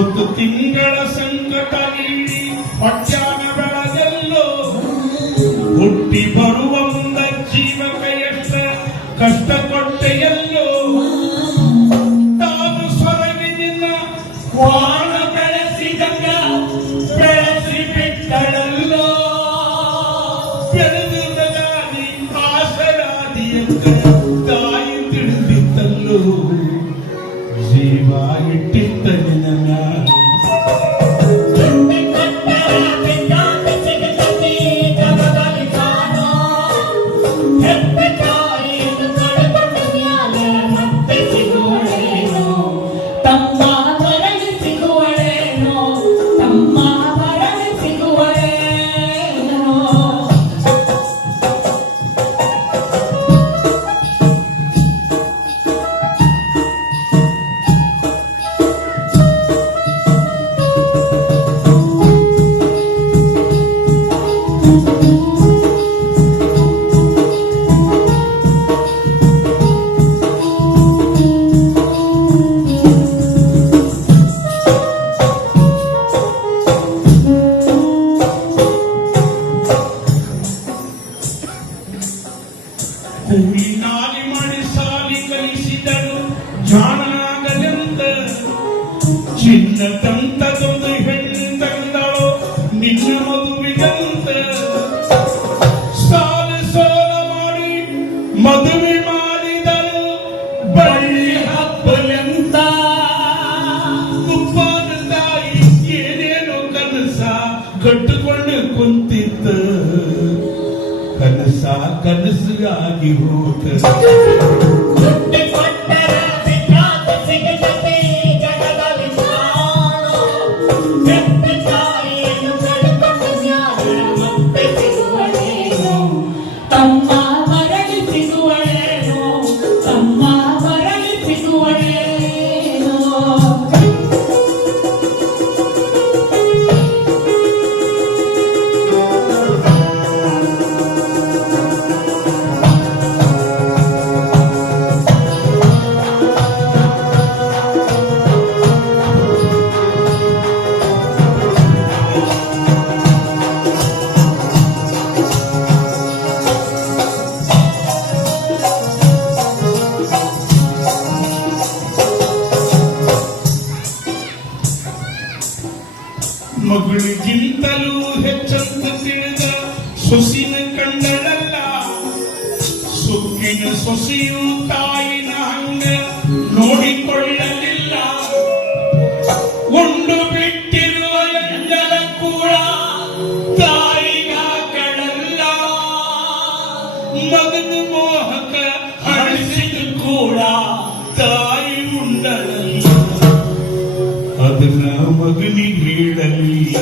ಒಂದು ತಿಂಗಳ ಸಂಕಟ ನೀಡಿ ಮಧ್ಯಾಹ್ನ ಬೆಳಗೆಲ್ಲೋ ಹುಟ್ಟಿ ಬರುವ ಮುಂದ ಜೀವಕ್ಕೆ ಎಷ್ಟ ಕಷ್ಟ ಕೊಟ್ಟೆಯಲ್ಲೋ ತಾನು ಸೊರಗಿ ನಿನ್ನ ವಾಣ ಬೆಳೆಸಿದಂಗ ಬೆಳೆಸಿ ಬಿಟ್ಟಳಲ್ಲೋ ಬೆಳೆದುದಾದಿ ಆಸರಾದಿಯಂತ ತಾಯಿ ತಿಳಿದಿತ್ತಲ್ಲೋ ಜೀವ ಇಟ್ಟಿತ್ತ ನಿನ್ನ ನಾಲಿ ಮಾಡಿ ಸಾಲಿ ಕಲಿಸಿದಳು ಜಾಣನಾಗಲೆಂದ ಚಿನ್ನದಂತದೊಂದು ಹೆಣ್ಣು ತಂದಳು ನಿನ್ನ ಮದುವೆಗಂತ ಸಾಲ ಸೋಲ ಮಾಡಿ ಮದುವೆ ಮಾಡಿದಳು ಬಳ್ಳಿ ಹಬ್ಬಲೆಂತ ಉಪ್ಪಾದ ತಾಯಿ ಏನೇನೋ ಕನಸ ಕಟ್ಟುಕೊಂಡು ಕುಂತಿದ್ದ ಕನಸ ಕನಸಾಗಿ ಹೋತ ಮಗಳಿಗಿಂತಲೂ ಹೆಚ್ಚಂತ ತಿಳಿದ ಸೊಸಿನ ಕಂಡಳಲ್ಲ ಸುಕ್ಕಿನ ಸೊಸೆಯು ತಾಯಿನ ಹಂಗ ನೋಡಿಕೊಳ್ಳಲಿಲ್ಲ ಉಂಡು ಬಿಟ್ಟಿರುವ ಎಂದಲ ಕೂಡ ತಾಯಿಗ ಕಡಲ್ಲ ಮಗನ ಮೋಹಕ ಹಳಿಸಿದ ಕೂಡ ತಾಯಿ ಉಂಡಳಲ್ಲ ಅದನ್ನ ಮಗನಿಗೆ ಹೇಳಲಿಲ್ಲ